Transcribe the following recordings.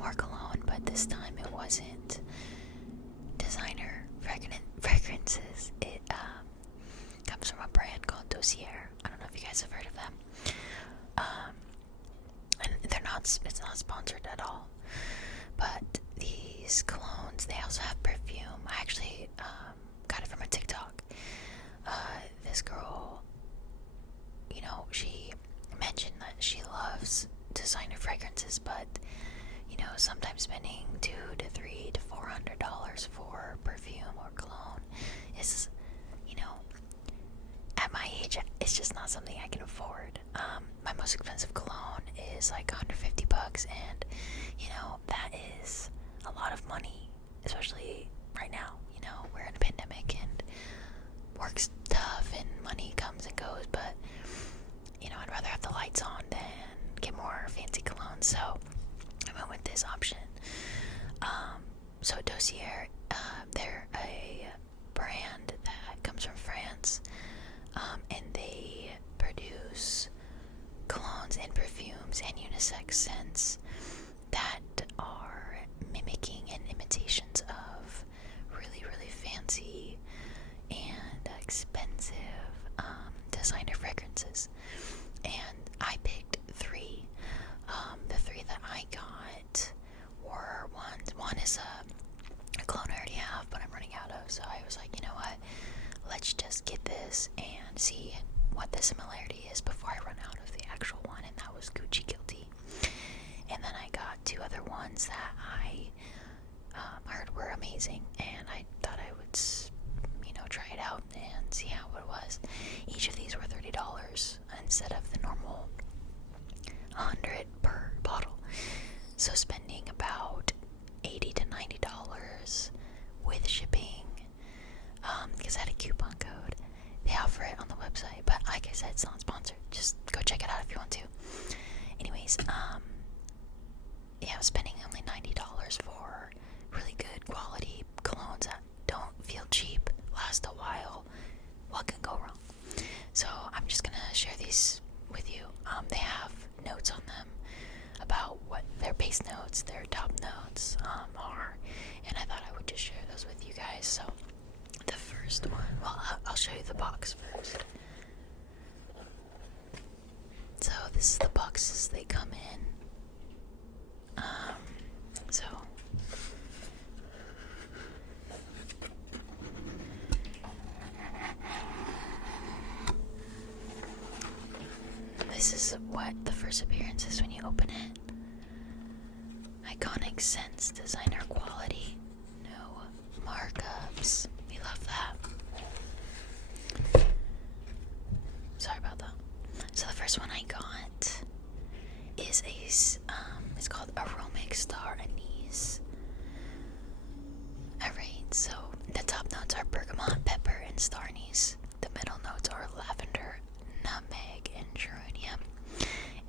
more cologne, but this time it wasn't designer fragrances. It comes from a brand called Dossier. I don't know if you guys have heard of them. And it's not sponsored at all. But these colognes, they also have perfume. I actually got it from a TikTok. This girl, she mentioned that she loves designer fragrances, but sometimes spending $200 to $300 to $400 for perfume or cologne is, at my age, it's just not something I can afford. My most expensive cologne is like $150, and that is a lot of money, especially right now. We're in a pandemic and work's tough and money comes and goes, but I'd rather have the lights on than get more fancy cologne. So I went with this option. So Dossier, they're a brand that comes from France, and they produce colognes and perfumes and unisex scents that are mimicking and imitations of really, really fancy and expensive designer fragrances. And I picked three. The three that I got were one is a cologne I already have, but I'm running out of, so I was like, you know what, let's just get this and see what the similarity is before I run out of the actual one, and that was Gucci Guilty. And then I got two other ones that I heard were amazing, and I thought I would try it out and see how it was. Each of these were $30 instead of the normal $100 per bottle, so spending about $80 to $90 with shipping, because I had a coupon code. They offer it on the website, but like I said, it's not sponsored. Just go check it out if you want to. Anyways, spending only $90 for really good quality colognes that don't feel cheap, last a while. What can go wrong? So I'm just gonna share these with you. They have notes on them about what their base notes, their top notes are, and I thought I would just share those with you guys. So the first one, I'll show you the box first. So this is the boxes they come in. So this is what the first appearance is when you open it. Iconic scents, designer quality, no markups. We love that. Sorry about that. So the first one I got is it's called Aromatic Star Anise. Alright, so the top notes are bergamot, pepper, and star anise. The middle notes are lavender, nutmeg, and geranium.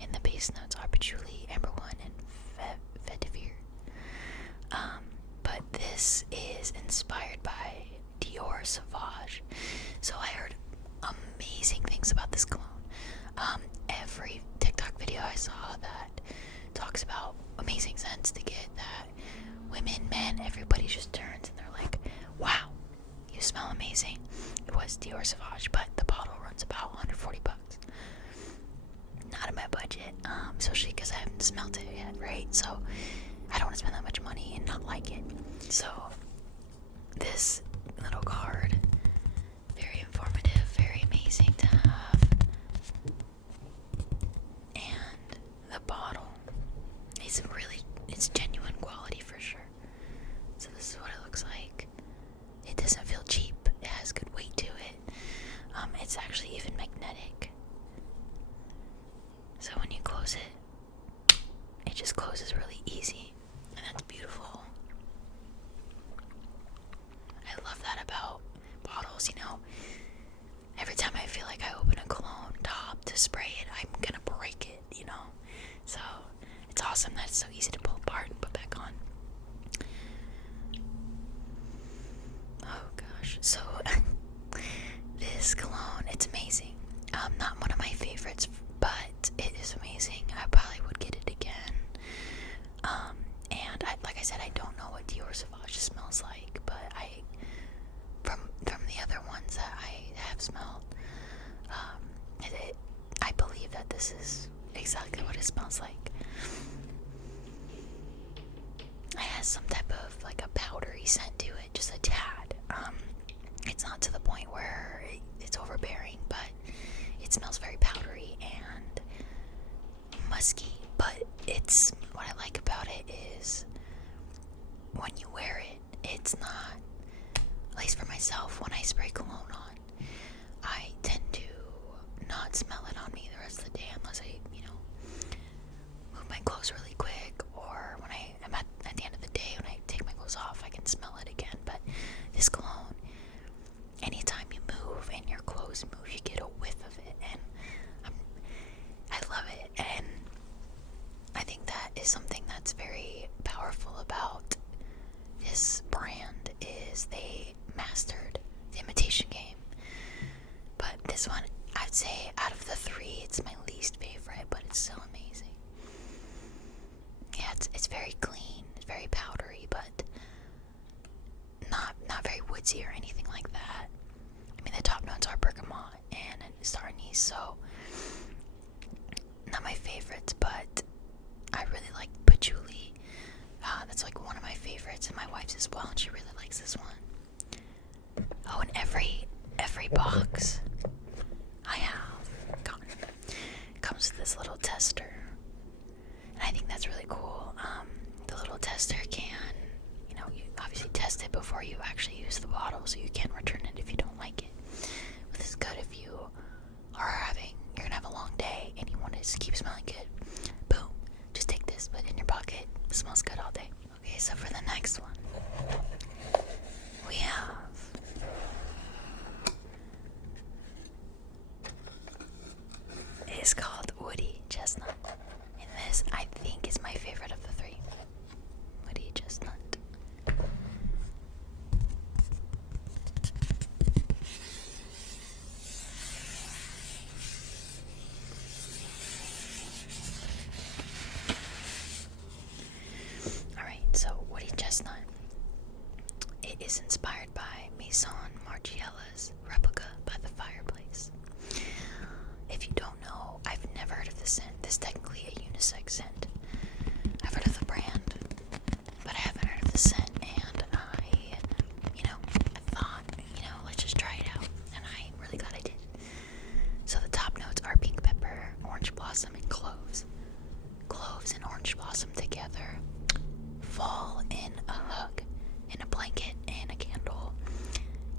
And the base notes are patchouli, amberwood, and vetiver. But this is inspired by Dior Sauvage. So I heard amazing things about this cologne. Every TikTok video I saw that talks about amazing scents to get, that women, men, everybody just turns and they're like, wow, you smell amazing. It was Dior Sauvage, but the bottle runs about $140. Not in my budget, especially because I haven't smelled it yet, right? So I don't want to spend that much money and not like it. So this little card, very informative, very amazing to have. And the bottle is it's genuine quality for sure. So this is what it looks like. It doesn't feel cheap. It has good weight to it. It's actually even magnetic. So when you close it, it just closes really easy. And that's beautiful. I love that about bottles, Every time I feel like I open a cologne top to spray it, I'm gonna break it, So it's awesome that it's so easy to pull apart and put back on. Oh gosh, so this cologne, it's amazing. Not one of my favorites, but it is amazing. I probably would get it again. And exactly what it smells like. It has some type of like a powdery scent to it, just a tad. It's not to the point where it's overbearing, but it smells very powdery and musky. But it's what I like about it is when you wear it, it's not, at least for myself, when I spray cologne on, I tend to not smell it on me the rest of the day unless I, move my clothes really quick, or when I'm at the end of the day, when I take my clothes off, I can smell it again. But this cologne, anytime you move and your clothes move, you get a whiff of it, and I love it. And I think that is something that's very powerful about this brand, is they mastered the imitation game. But this one, I'd say out of the three, it's my least favorite, but it's still amazing. Yeah, it's very clean, it's very powdery, but not very woodsy or anything like that. I mean, the top notes are bergamot and it's anise, so not my favorites, but I really like patchouli. That's like one of my favorites, and my wife's as well, and she really likes this one. Oh, and every box I have gotten comes with this little tester, and I think that's really cool. The little tester can, you obviously test it before you actually use the bottle, so you can return it if you don't like it. But this is good if you're gonna have a long day and you want it to keep smelling good. Boom, just take this, put it in your pocket. It smells good all day. Okay, so for the next one, we have it is called Woody Chestnut, and this I think is my favorite of the three. Woody Chestnut. Alright, so Woody Chestnut. It is inspired by Maison Margiela's Replica by the Fireplace. If you don't know, I've never heard of this scent. This is technically a unisex scent. I've heard of the brand, but I haven't heard of the scent, and I thought, let's just try it out, and I'm really glad I did. So the top notes are pink pepper, orange blossom, and cloves. Cloves and orange blossom together fall in a hug, in a blanket and a candle.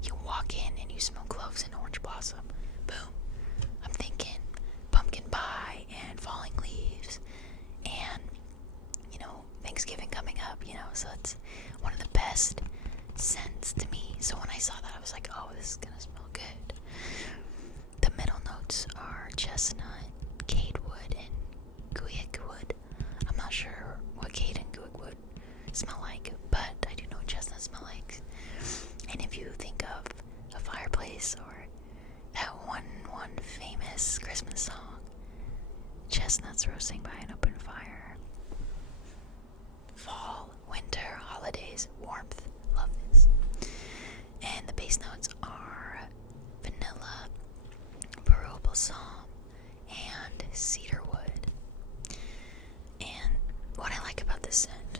You walk in and you smell cloves and orange blossom. Boom. I'm thinking pumpkin pie and falling leaves and, Thanksgiving coming up, so it's one of the best scents to me. So when I saw that, I was like, oh, this is gonna smell good. The middle notes are chestnut, cadewood, and guaiac wood. I'm not sure what cade and guaiac wood smell like, but I do know what chestnuts smell like. And if you think of a fireplace or that one famous Christmas song, chestnuts roasting by an open fire, fall, winter, holidays, warmth, love this. And the base notes are vanilla, burro balsam, and cedar wood. And what I like about this scent,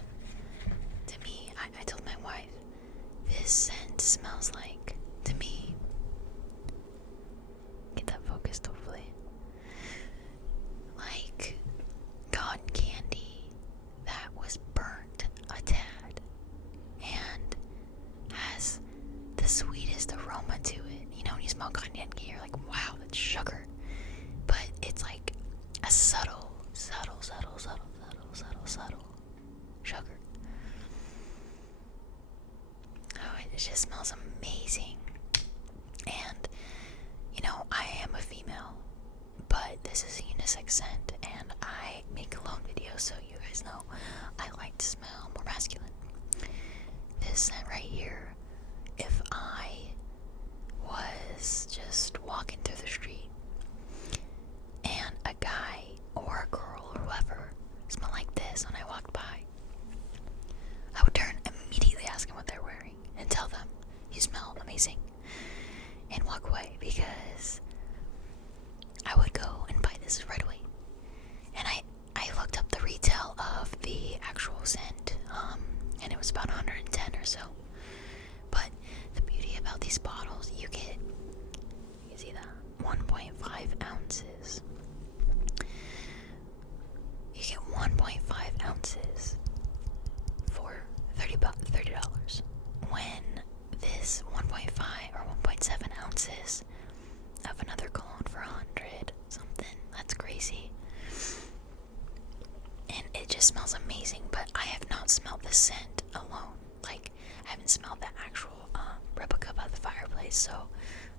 to me, I told my wife, this scent smells like, to me, get that focused hopefully, like cotton candy that was burnt a tad and has the sweetest aroma to it. When you smell cotton candy, you're like, wow, that's sugar. But it's like a subtle sugar. Oh, it just smells amazing. And, I am a female, but this is a unisex scent, and I make cologne videos, so you guys know I like to smell more masculine. This scent right here, if I was just walking through the street and a guy or a girl or whoever smelled like this when I walked by, I would turn immediately, ask them what they're wearing, and tell them, you smell amazing, and walk away, because I would go and buy this right away. And scent, and it was about 110 or so. But the beauty about these bottles, you see that 1.5 ounces. You get 1.5 ounces for $30. When this 1.5 or 1.7 ounces of another cologne for 100 something, that's crazy. And it just smells amazing, but I have not smelled the scent alone. Like, I haven't smelled the actual replica by the fireplace, so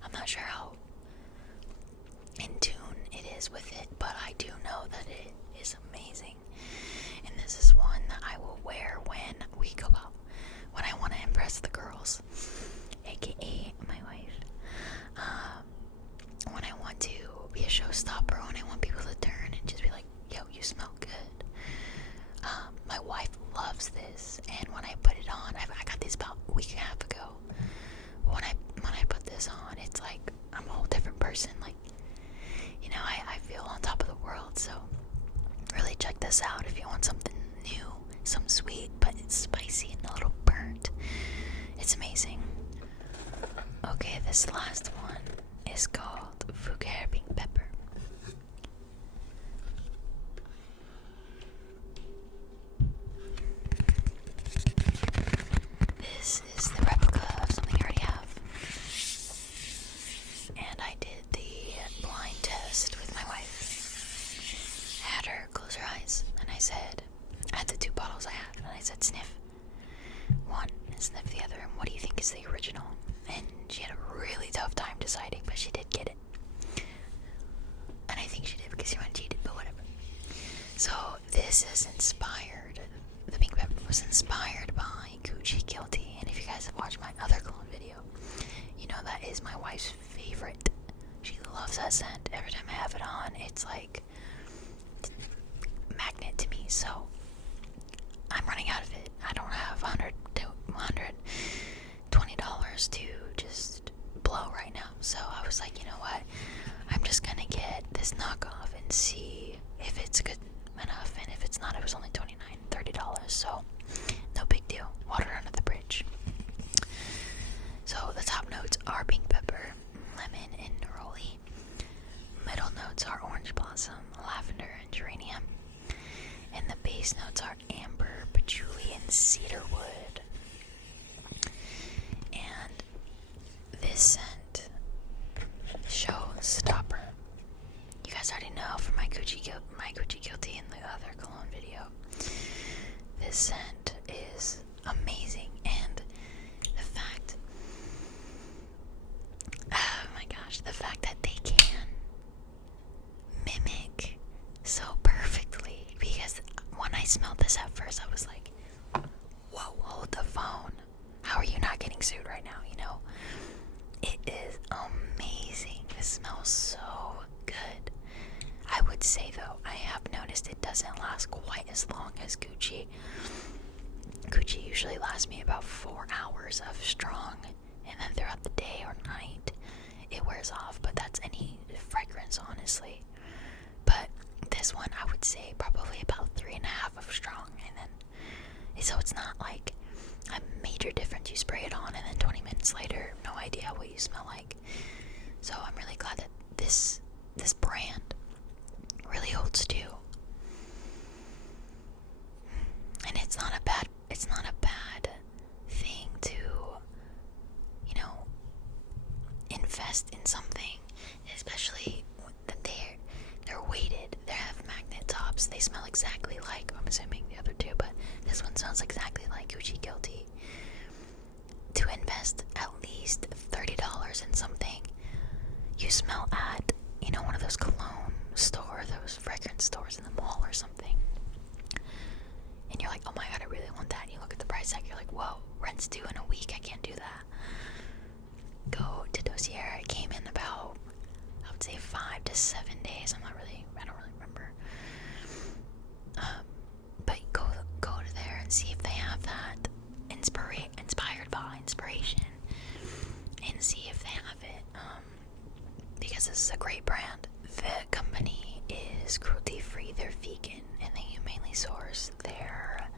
I'm not sure how in tune it is with it, but I do know that it is amazing. And this is one that I will wear when we go out, when I want to impress the girls, aka my wife. When I want to be a showstopper, when I want people to turn and just be like, yo, you smell good. My wife loves this, and when I put it on, I got this about a week and a half ago. When I put this on, it's like I'm a whole different person. Like, you know, I feel on top of the world. So really check this out if you want something new, some sweet, but it's spicy and a little burnt. It's amazing. Okay, this last one is called Fugger Pink Pepper. This is the replica of something I already have. And I did the blind test with my wife. I had her close her eyes, and I said, I had the two bottles I have, and I said, sniff one and sniff the other, and what do you think is the original? And she had a really tough time deciding, but she did get it. And I think she did because she went cheated, but whatever. So this is inspired, the pink pepper was inspired by Gucci Guilty, and if you guys have watched my other cologne video, you know that is my wife's favorite. She loves that scent. Every time I have it on, it's like a magnet to me, so I'm running out of it. I don't have $120 to just blow right now, so I was like, you know what, I'm just gonna get this knockoff and see if it's good enough, and if it's not, it was only $29-30, so no big deal. Water under the bridge. So the top notes are pink pepper, lemon, and neroli. Middle notes are orange blossom, lavender, and geranium. And the base notes are amber, patchouli, and cedarwood. And this scent, showstopper. You guys already know from my Gucci Guilty in the other cologne video. This scent is amazing, and the fact that they can mimic so perfectly, because when I smelled this at first, I was like, whoa, hold the phone. How are you not getting sued right now, you know? It is amazing. It smells so good. I would say, though, I have noticed it doesn't last quite as long as Gucci. Gucci usually lasts me about 4 hours of strong, and then throughout the day or night, it wears off, but that's any fragrance, honestly. But this one, I would say probably about 3.5 of strong, and then, so it's not like a major difference. You spray it on, and then 20 minutes later, no idea what you smell like. So I'm really glad that this brand really holds too. And it's not a bad thing to, you know, invest in something, especially that they're weighted. They have magnet tops. They smell exactly like, I'm assuming the other two, but this one smells exactly like Gucci Guilty. To invest at least $30 in something you smell at, you know, one of those cologne stores, those fragrance stores in the mall or something, and you're like, oh my god, I really want that, and you look at the price tag, you're like, whoa, rent's due in a week, I can't do that. Go to Dossier. It came in about, I would say, 5 to 7 days. I don't really remember. But go to there and see if they have that inspired by inspiration, and see if they have it. Because this is a great brand. The company is cruelty free. They're vegan, and they humanely source their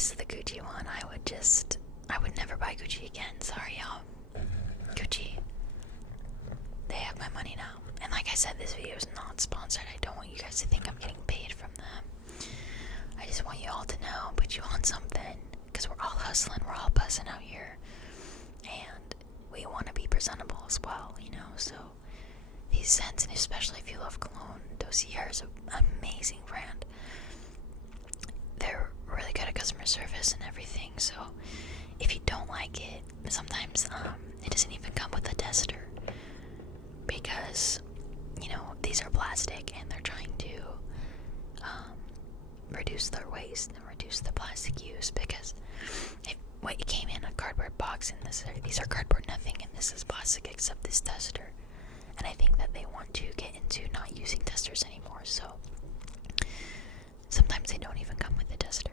this is the Gucci one. I would never buy Gucci again. Sorry, y'all. Gucci, they have my money now. And like I said, this video is not sponsored. I don't want you guys to think I'm getting paid from them. I just want you all to know, put you on something, because we're all hustling, we're all buzzing out here, and we want to be presentable as well, you know. So these scents, and especially if you love cologne, Dossier is an amazing brand. They're really good at customer service and everything. So if you don't like it, sometimes it doesn't even come with a tester, because you know these are plastic and they're trying to reduce their waste and reduce the plastic use, because it came in a cardboard box, and these are cardboard nothing, and this is plastic except this tester. And I think that they want to get into not using testers anymore, so sometimes they don't even come with a tester.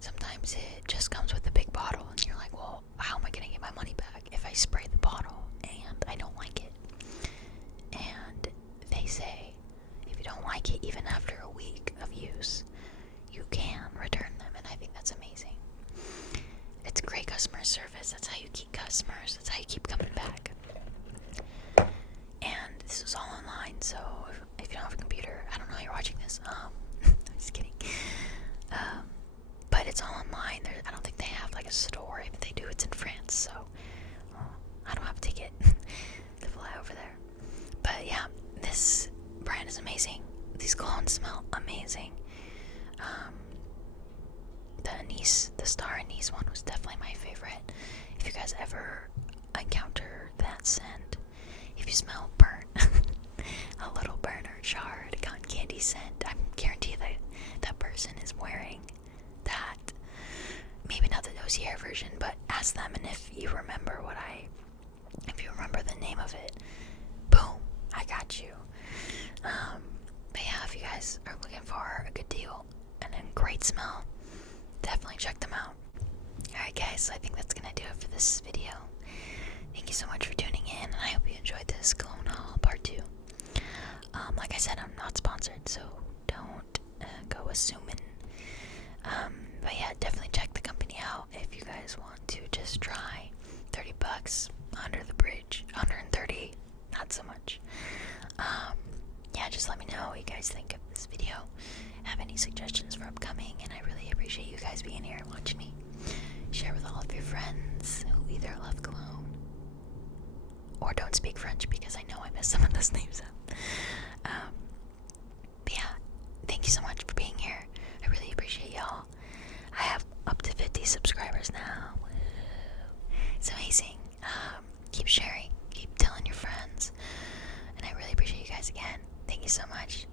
Sometimes it just comes with a big bottle, and you're like, well, how am I going to get my money back if I spray the bottle and I don't like it? And they say if you don't like it, even after a week of use, you can return them, and I think that's amazing. It's great customer service. That's how you keep customers. That's how you keep coming back. And this was all online, so if you don't have a computer, I don't know how you're watching this. I'm just kidding. But it's all online. I don't think they have like a store. If they do, it's in France, so I don't have a ticket to fly over there. But yeah, this brand is amazing. These colognes smell amazing. The Anise, the Star Anise one was definitely my favorite. If you guys ever encounter that scent, if you smell burnt, a little burnt or charred cotton candy scent, I guarantee that that person is wearing that. Maybe not the Dossier version, but ask them, and if you remember the name of it, boom, I got you. But yeah, if you guys are looking for a good deal and a great smell, definitely check them out. Alright guys, so I think that's gonna do it for this video. Thank you so much for tuning in, and I hope you enjoyed this cologne haul part 2. Like I said, I'm not sponsored, so don't go assuming. But yeah, definitely check the company out if you guys want to just try. $30 under the bridge. 130, not so much. Yeah, just let me know what you guys think of this video. Have any suggestions for upcoming, and I really appreciate you guys being here and watching me. Share with all of your friends who either love cologne or don't speak French, because I know I messed some of those names up. But yeah, thank you so much for being here. I really appreciate y'all. I have up to 50 subscribers now. Woo. It's amazing. Keep sharing, keep telling your friends, and I really appreciate you guys again. Thank you so much.